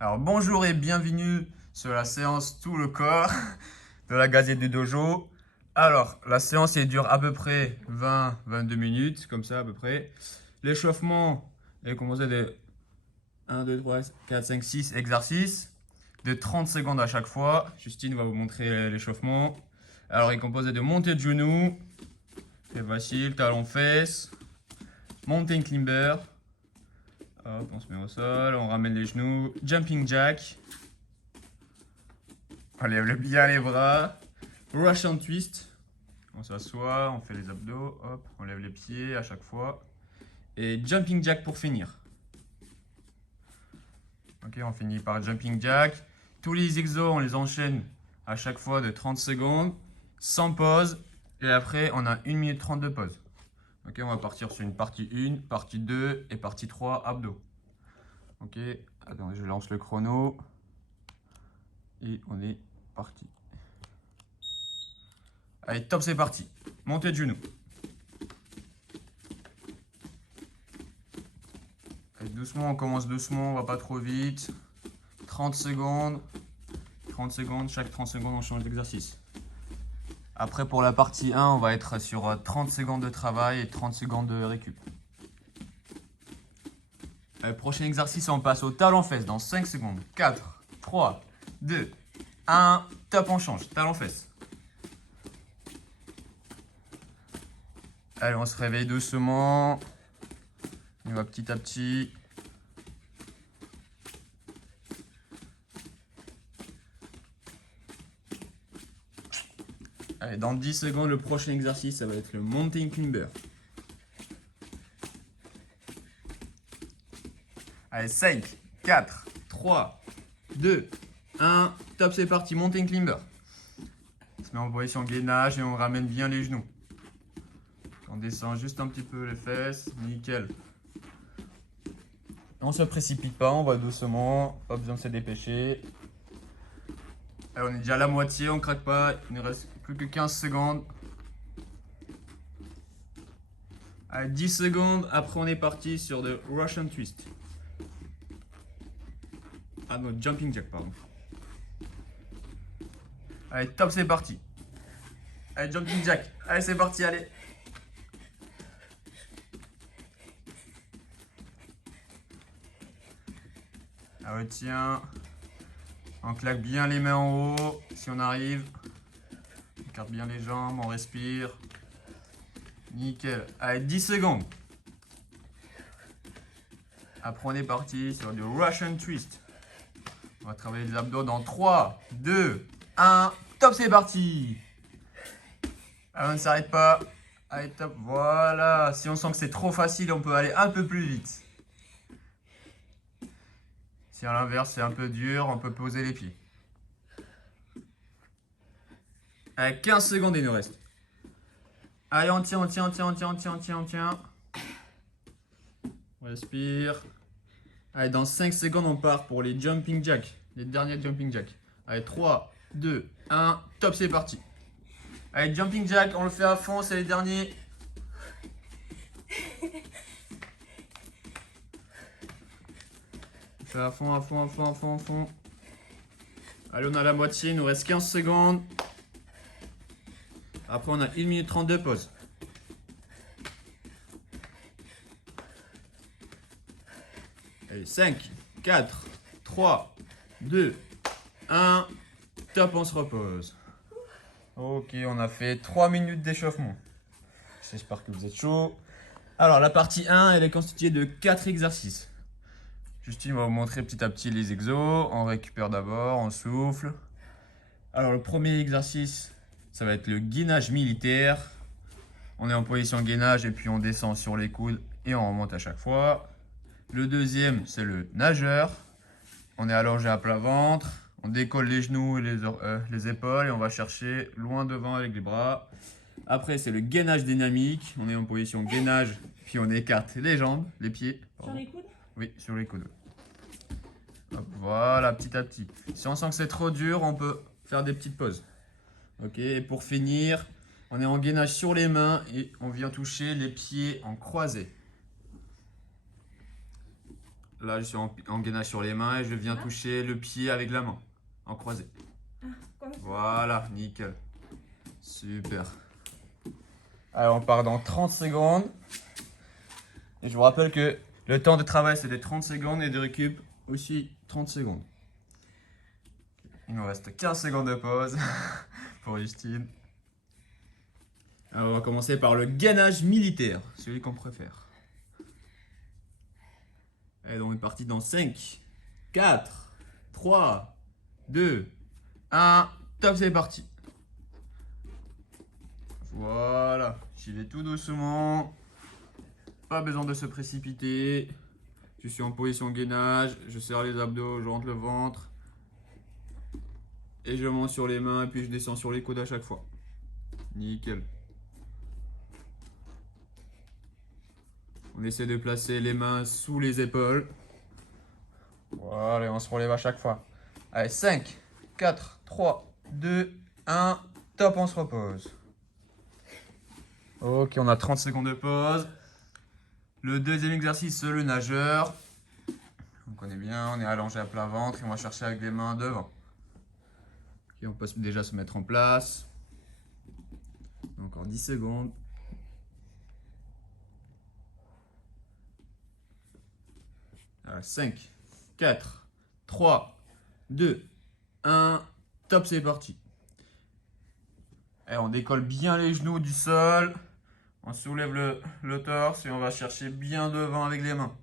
Alors bonjour et bienvenue sur la séance tout le corps de la Gazette du Dojo. Alors la séance elle dure à peu près 20-22 minutes, comme ça à peu près. L'échauffement est composé de 1, 2, 3, 4, 5, 6 exercices de 30 secondes à chaque fois. Justine va vous montrer l'échauffement. Alors il est composé de montée de genoux, c'est facile, talons fesses, mountain climber. Hop, on se met au sol, on ramène les genoux, jumping jack. On lève bien les bras. Russian twist. On s'assoit, on fait les abdos. Hop, on lève les pieds à chaque fois. Et jumping jack pour finir. Ok, on finit par jumping jack. Tous les exos, on les enchaîne à chaque fois de 30 secondes. Sans pause. Et après, on a 1 minute 30 de pause. Ok, on va partir sur une partie 1, partie 2 et partie 3 abdos. Ok, attends, je lance le chrono. Et on est parti. Allez, top, c'est parti. Montée de genoux. Allez, doucement, on commence doucement, on va pas trop vite. 30 secondes. 30 secondes, chaque 30 secondes, on change d'exercice. Après, pour la partie 1, on va être sur 30 secondes de travail et 30 secondes de récup. Allez, prochain exercice, on passe au talon-fesse dans 5 secondes. 4, 3, 2, 1. Top, on change. Talon-fesse. Allez, on se réveille doucement. On va petit à petit. Allez, dans 10 secondes, le prochain exercice, ça va être le mountain climber. Allez, 5, 4, 3, 2, 1. Top, c'est parti. Mountain climber. On se met en position gainage et on ramène bien les genoux. On descend juste un petit peu les fesses. Nickel. On se précipite pas, on va doucement. Pas besoin de se dépêcher. Allez, on est déjà à la moitié, on craque pas. Il ne reste plus que 15 secondes. Allez, 10 secondes. Après, on est parti sur le Russian twist. Ah non, jumping jack, pardon. Allez, top, c'est parti. Allez, jumping jack. Allez, c'est parti, allez. Ah ouais, tiens. On claque bien les mains en haut, si on arrive. On écarte bien les jambes, on respire. Nickel. Allez, 10 secondes. Après, on est parti sur du Russian twist. On va travailler les abdos dans 3, 2, 1. Top, c'est parti. Allez, on ne s'arrête pas. Allez, top. Voilà. Si on sent que c'est trop facile, on peut aller un peu plus vite. Si à l'inverse, c'est un peu dur, on peut poser les pieds. Allez, 15 secondes, il nous reste. Allez, on tient, on tient, on tient, on tient, on tient, on tient, on tient. On respire. Allez, dans 5 secondes, on part pour les jumping jacks. Les derniers jumping jacks. Allez, 3, 2, 1. Top, c'est parti. Allez, jumping jack, on le fait à fond, c'est les derniers. On fait à fond, à fond, à fond, à fond, à fond. Allez, on a la moitié, il nous reste 15 secondes. Après, on a 1 minute 30 de pause. Allez, 5, 4, 3, 2, 1. Top, on se repose. Ok, on a fait 3 minutes d'échauffement. J'espère que vous êtes chaud. Alors, la partie 1, elle est constituée de 4 exercices. Justine va vous montrer petit à petit les exos. On récupère d'abord, on souffle. Alors, le premier exercice, ça va être le gainage militaire. On est en position gainage et puis on descend sur les coudes et on remonte à chaque fois. Le deuxième, c'est le nageur. On est allongé à plat ventre. On décolle les genoux et les épaules et on va chercher loin devant avec les bras. Après, c'est le gainage dynamique. On est en position gainage, puis on écarte les jambes, les pieds. Sur les coudes? Oui, sur les coudes. Hop, voilà, petit à petit. Si on sent que c'est trop dur, on peut faire des petites pauses. Ok, et pour finir, on est en gainage sur les mains et on vient toucher les pieds en croisé. Là, je suis en gainage sur les mains et je viens toucher le pied avec la main, en croisé. Voilà, nickel. Super. Alors, on part dans 30 secondes. Et je vous rappelle que le temps de travail, c'est des 30 secondes et de récup aussi 30 secondes. Il nous reste 15 secondes de pause pour Justine. Alors, on va commencer par le gainage militaire, celui qu'on préfère. Allez, donc on est parti dans 5, 4, 3, 2, 1. Top, c'est parti. Voilà, j'y vais tout doucement. Pas besoin de se précipiter. Je suis en position gainage, je serre les abdos, je rentre le ventre. Et je monte sur les mains et puis je descends sur les coudes à chaque fois. Nickel. On essaie de placer les mains sous les épaules. Voilà, et on se relève à chaque fois. Allez, 5, 4, 3, 2, 1. Top, on se repose. Ok, on a 30 secondes de pause. Le deuxième exercice, le nageur. On connaît bien, on est allongé à plat ventre et on va chercher avec les mains devant. Ok, on peut déjà se mettre en place. Encore 10 secondes. Alors, 5, 4, 3, 2, 1. Top, c'est parti. Et on décolle bien les genoux du sol. On soulève le torse et on va chercher bien devant avec les mains.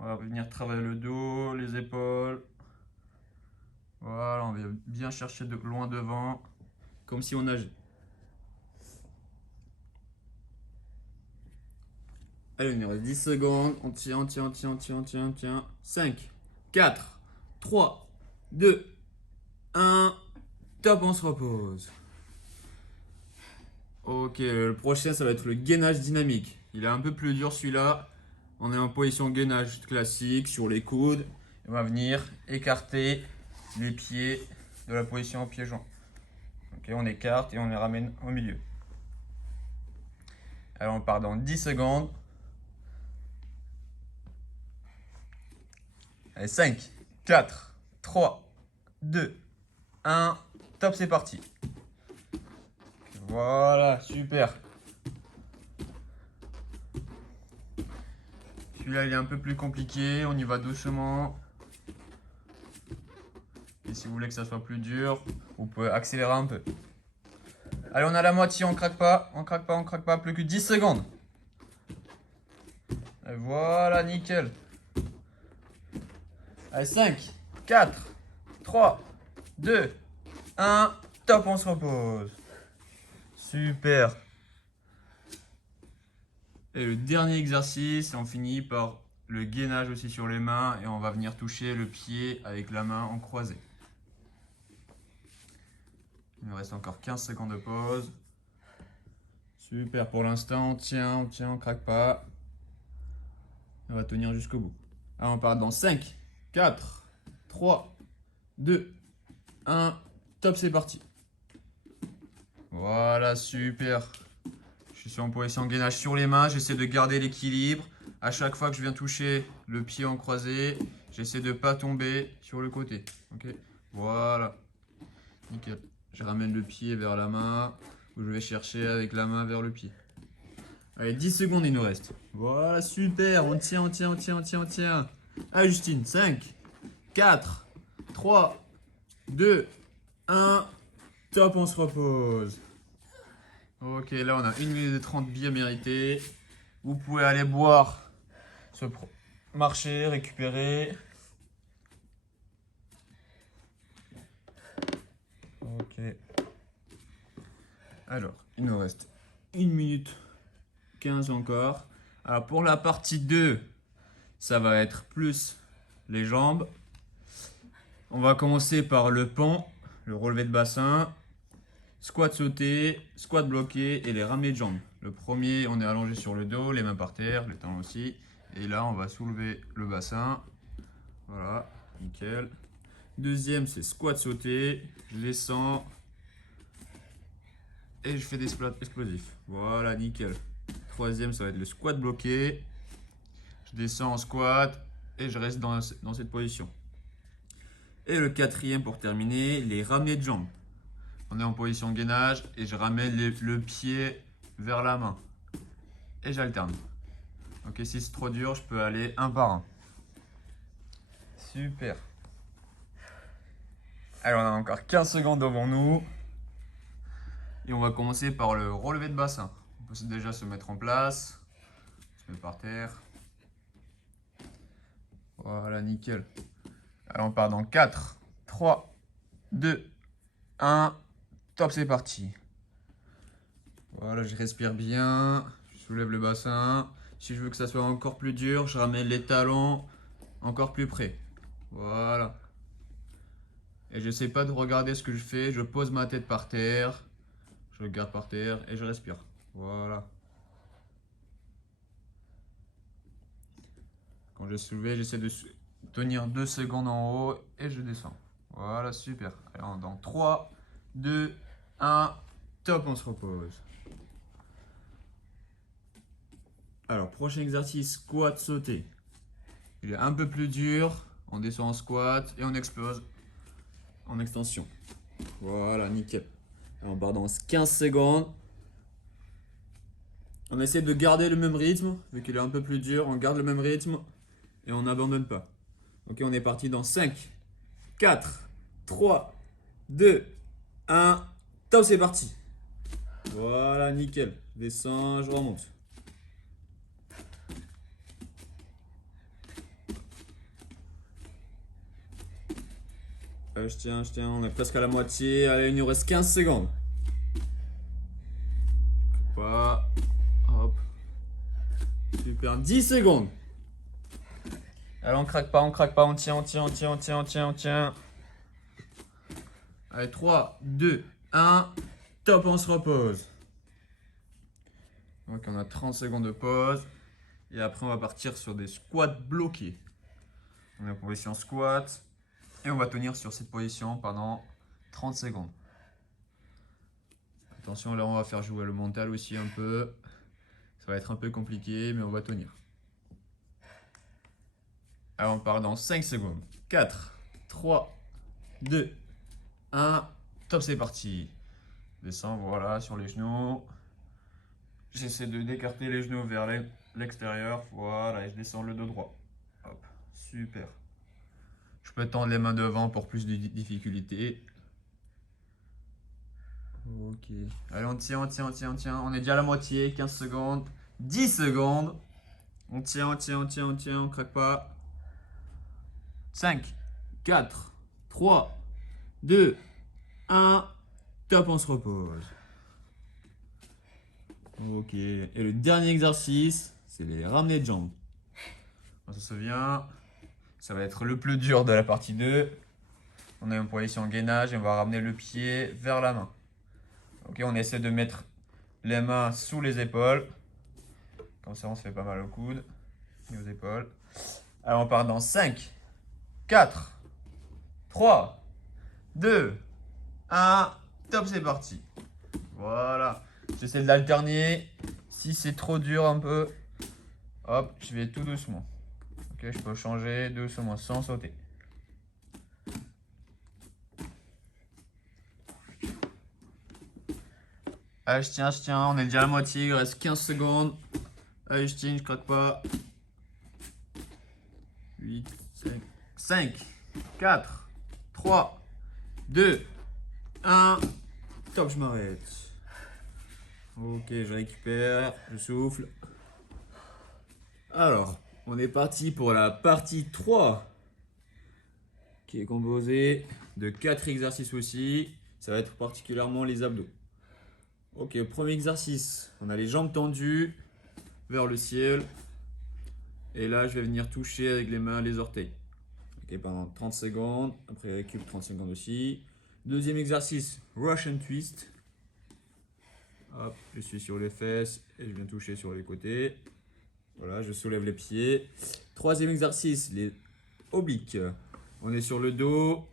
On va venir travailler le dos, les épaules. Voilà, on va bien chercher de loin devant, comme si on nageait. Allez, il nous reste 10 secondes. On tient, on tient, on tient, on tient, on tient, on tient. 5, 4, 3, 2, 1. Top, on se repose. Ok, le prochain, ça va être le gainage dynamique. Il est un peu plus dur celui-là. On est en position gainage classique sur les coudes. On va venir écarter les pieds de la position au pied joint. Ok, on écarte et on les ramène au milieu. Alors on part dans 10 secondes. Allez, 5, 4, 3, 2, 1. Top, c'est parti. Voilà, super. Celui-là, il est un peu plus compliqué. On y va doucement. Et si vous voulez que ça soit plus dur, vous pouvez accélérer un peu. Allez, on a la moitié, on craque pas. On craque pas, on craque pas. Plus que 10 secondes. Et voilà, nickel. Allez, 5, 4, 3, 2, 1. Top, on se repose. Super. Et le dernier exercice, on finit par le gainage aussi sur les mains et on va venir toucher le pied avec la main en croisé. Il nous reste encore 15 secondes de pause. Super, pour l'instant, on tient, on craque pas. On va tenir jusqu'au bout. Alors on part dans 5, 4, 3, 2, 1. Top, c'est parti. Voilà, super. Je suis en position gainage sur les mains, j'essaie de garder l'équilibre. À chaque fois que je viens toucher le pied en croisé, j'essaie de ne pas tomber sur le côté. Ok, voilà. Nickel. Je ramène le pied vers la main, ou je vais chercher avec la main vers le pied. Allez, 10 secondes il nous reste. Voilà, super. On tient, on tient, on tient, on tient, on tient. Allez, Justine, 5, 4, 3, 2, 1. Top, on se repose. Ok, là on a 1 minute et 30 bien mérité. Vous pouvez aller boire, marcher, récupérer. Ok. Alors, il nous reste 1 minute 15 encore. Alors pour la partie 2, ça va être plus les jambes. On va commencer par le pont, le relevé de bassin. Squat sauté, squat bloqué et les ramenés de jambes. Le premier, on est allongé sur le dos, les mains par terre, les talons aussi. Et là, on va soulever le bassin. Voilà, nickel. Deuxième, c'est squat sauté. Je descends. Et je fais des splats explosifs. Voilà, nickel. Troisième, ça va être le squat bloqué. Je descends en squat. et je reste dans cette position. Et le quatrième pour terminer, les ramener de jambes. On est en position gainage et je ramène le pied vers la main. Et j'alterne. Ok, si c'est trop dur, je peux aller un par un. Super. Alors on a encore 15 secondes devant nous. Et on va commencer par le relevé de bassin. On peut déjà se mettre en place. On se met par terre. Voilà, nickel. Alors on part dans 4, 3, 2, 1. Top, c'est parti. Voilà, je respire bien. Je soulève le bassin. Si je veux que ça soit encore plus dur, je ramène les talons encore plus près. Voilà. Et je n'essaie pas de regarder ce que je fais. Je pose ma tête par terre. Je regarde par terre et je respire. Voilà. Quand j'ai soulevé, j'essaie de tenir 2 secondes en haut et je descends. Voilà, super. Alors, dans 3, 2, 1, top, on se repose. Alors, prochain exercice, squat sauté. Il est un peu plus dur. On descend en squat et on explose en extension. Voilà, nickel. Alors, on part dans 15 secondes. On essaie de garder le même rythme, vu qu'il est un peu plus dur. On garde le même rythme et on n'abandonne pas. Ok, on est parti dans 5, 4, 3, 2, 1. Top, c'est parti. Voilà, nickel. Je descends, je remonte. Je tiens, on est presque à la moitié. Allez, il nous reste 15 secondes. Pas. Hop. Super, 10 secondes. Allez, on craque pas, on tient. Allez, 3, 2, 1. Top, on se repose. Donc on a 30 secondes de pause. Et après, on va partir sur des squats bloqués. On est en position squat. Et on va tenir sur cette position pendant 30 secondes. Attention, là, on va faire jouer le mental aussi un peu. Ça va être un peu compliqué, mais on va tenir. Alors, on part dans 5 secondes. 4, 3, 2, 1. Top, c'est parti. Descends, voilà, sur les genoux. J'essaie de d'écarter les genoux vers l'extérieur. Voilà, et je descends le dos droit. Hop, super. Je peux tendre les mains devant pour plus de difficulté. Ok. Allez, on tient. On est déjà à la moitié. 15 secondes. 10 secondes. On tient, on craque pas. 5, 4, 3, 2, 1. Top, on se repose. Ok. Et le dernier exercice, c'est les ramener de jambes. On se souvient, ça va être le plus dur de la partie 2. On est en position gainage et on va ramener le pied vers la main. Ok, on essaie de mettre les mains sous les épaules. Comme ça, on se fait pas mal au coude et aux épaules. Alors, on part dans 5, 4, 3, 2, 1. Top, c'est parti. Voilà. J'essaie de l'alterner. Si c'est trop dur un peu, hop, je vais tout doucement. Ok, je peux changer doucement sans sauter. Allez, je tiens. On est déjà à la moitié. Il reste 15 secondes. Allez, je tiens, je craque pas. 8, 5, 4, 3, 2, 1. Top, je m'arrête. Ok, je récupère, je souffle. Alors, on est parti pour la partie 3, qui est composée de 4 exercices aussi. Ça va être particulièrement les abdos. Ok, premier exercice, on a les jambes tendues vers le ciel. Et là, je vais venir toucher avec les mains les orteils. Ok, pendant 30 secondes. Après, récup 30 secondes aussi. Deuxième exercice, Russian twist. Hop, je suis sur les fesses et je viens toucher sur les côtés. Voilà, je soulève les pieds. Troisième exercice, les obliques. On est sur le dos.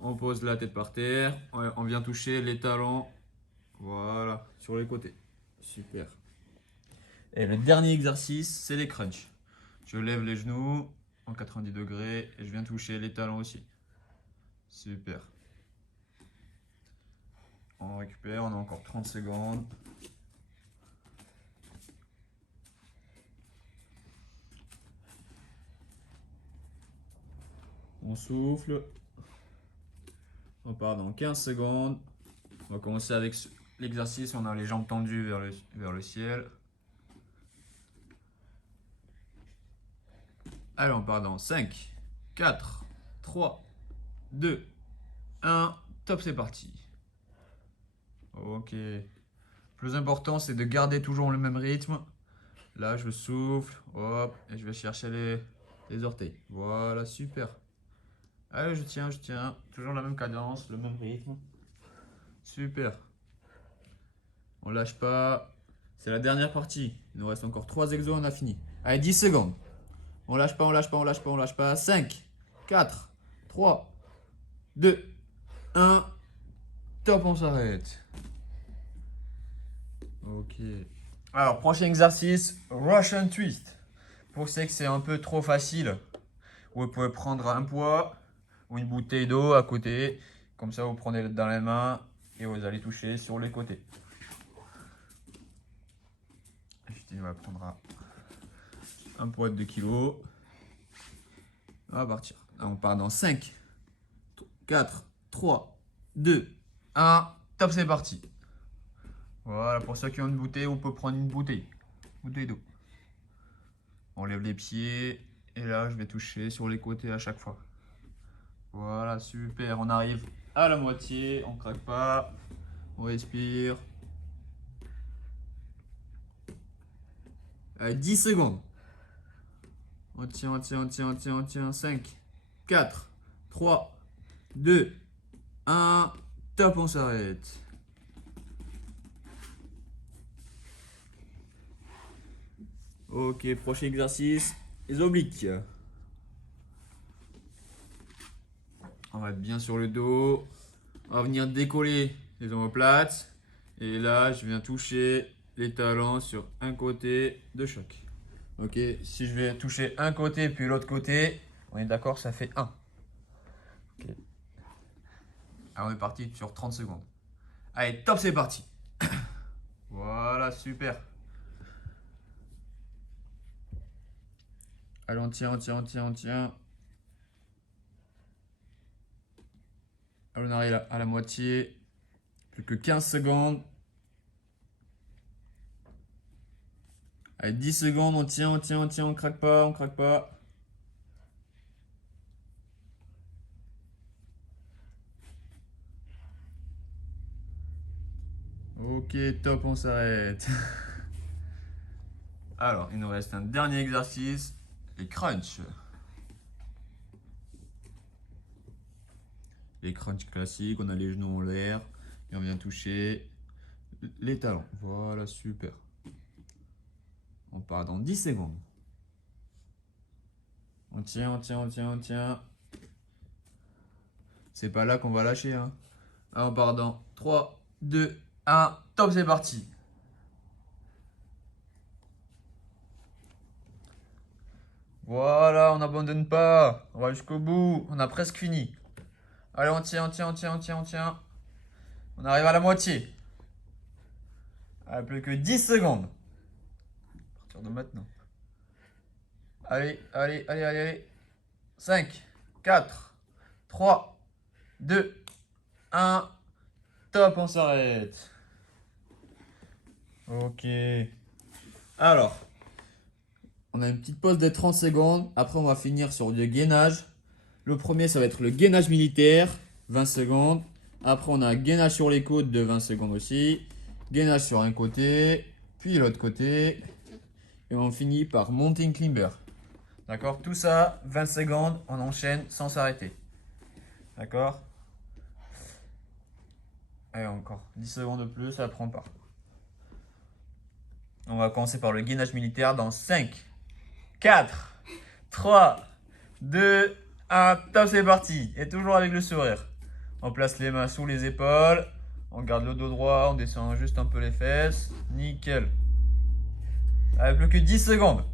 On pose la tête par terre. On vient toucher les talons. Voilà, sur les côtés. Super. Et le dernier exercice, c'est les crunchs. Je lève les genoux en 90 degrés et je viens toucher les talons aussi. Super. On récupère, on a encore 30 secondes. On souffle. On part dans 15 secondes. On va commencer avec l'exercice. On a les jambes tendues vers le ciel. Allez, on part dans 5, 4, 3, 2, 1. Top, c'est parti. Ok. Le plus important, c'est de garder toujours le même rythme. Là, je souffle. Hop. Et je vais chercher les orteils. Voilà, super. Allez, je tiens. Toujours la même cadence, le même rythme. Super. On lâche pas. C'est la dernière partie. Il nous reste encore 3 exos, on a fini. Allez, 10 secondes. On lâche pas, on lâche pas, on lâche pas, on lâche pas. 5, 4, 3, 2, 1. Top, on s'arrête. Ok. Alors, prochain exercice, Russian Twist. Pour ceux que c'est un peu trop facile, vous pouvez prendre un poids ou une bouteille d'eau à côté. Comme ça, vous prenez dans les mains et vous allez toucher sur les côtés. Justine va prendre un poids de 2 kg. On va partir. Là, on part dans 5, 4, 3, 2, 1. Top, c'est parti. Voilà, pour ceux qui ont une bouteille, on peut prendre une bouteille d'eau. On lève les pieds et là, je vais toucher sur les côtés à chaque fois. Voilà, super. On arrive à la moitié, on craque pas, on respire. Allez, 10 secondes. On tient. 5, 4, 3, 2, 1. Top, on s'arrête. Ok, prochain exercice, les obliques. On va être bien sur le dos. On va venir décoller les omoplates. Et là, je viens toucher les talons sur un côté de chaque. Ok, si je vais toucher un côté puis l'autre côté, on est d'accord, ça fait 1. Okay. Alors on est parti sur 30 secondes. Allez, top, c'est parti. Voilà, super. Allez, on tient. Allez, on arrive à la moitié. Plus que 15 secondes. Allez, 10 secondes, on tient, on craque pas. Ok, top, on s'arrête. Alors, il nous reste un dernier exercice, les crunchs. Les crunchs classiques, on a les genoux en l'air et on vient toucher les talons. Voilà, super. On part dans 10 secondes. On tient. C'est pas là qu'on va lâcher. Hein. Là, on part dans 3, 2, 1. Top, c'est parti. Voilà, on n'abandonne pas. On va jusqu'au bout. On a presque fini. Allez, on tient. On arrive à la moitié. Allez, plus que 10 secondes. À partir de maintenant. Allez. 5, 4, 3, 2, 1. Top, on s'arrête. Ok. Alors, on a une petite pause de 30 secondes. Après, on va finir sur du gainage. Le premier, ça va être le gainage militaire, 20 secondes. Après, on a un gainage sur les côtes de 20 secondes aussi. Gainage sur un côté, puis l'autre côté. Et on finit par mountain climber. D'accord? Tout ça, 20 secondes, on enchaîne sans s'arrêter. D'accord? Allez, encore 10 secondes de plus, ça prend pas. On va commencer par le gainage militaire dans 5, 4, 3, 2, 1. Top, c'est parti. Et toujours avec le sourire. On place les mains sous les épaules. On garde le dos droit. On descend juste un peu les fesses. Nickel. Avec plus que 10 secondes.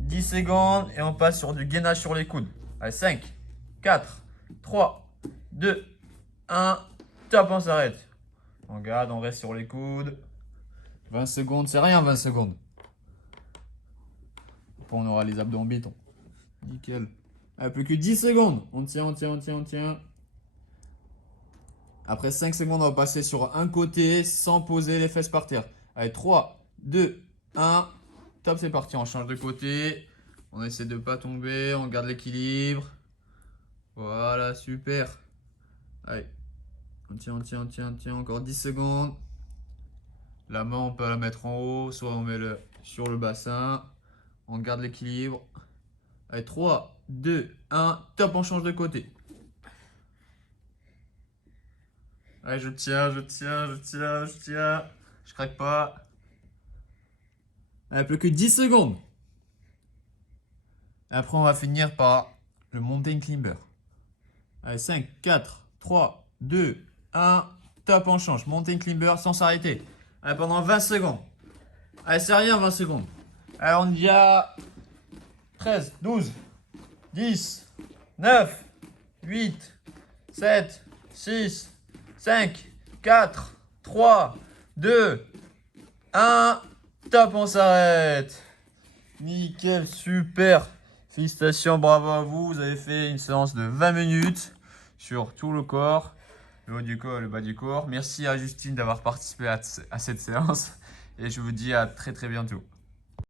10 secondes et on passe sur du gainage sur les coudes. Allez, 5, 4, 3, 2, 1. Top, on s'arrête. On garde, on reste sur les coudes. 20 secondes, c'est rien 20 secondes. Après, on aura les abdos en béton. Nickel. Allez, plus que 10 secondes. On tient, on tient, on tient, on tient. Après 5 secondes, on va passer sur un côté sans poser les fesses par terre. Allez, 3, 2, 1. Top, c'est parti. On change de côté. On essaie de ne pas tomber. On garde l'équilibre. Voilà, super. Allez. On tient, on tient, on tient, on tient. Encore 10 secondes. La main, on peut la mettre en haut. Soit on met le sur le bassin. On garde l'équilibre. Allez, 3, 2, 1. Top, on change de côté. Allez, je tiens, je tiens, je tiens, je tiens. Je craque pas. Allez, plus que 10 secondes. Après, on va finir par le mountain climber. Allez, 5, 4, 3, 2, 1. Top, on change. Mountain climber sans s'arrêter. Allez, pendant 20 secondes. Allez, c'est rien 20 secondes. Allez, on y a 13, 12, 10, 9, 8, 7, 6, 5, 4, 3, 2, 1. Top, on s'arrête. Nickel, super. Félicitations, bravo à vous. Vous avez fait une séance de 20 minutes sur tout le corps, le haut du corps et le bas du corps. Merci à Justine d'avoir participé à cette séance et je vous dis à très bientôt.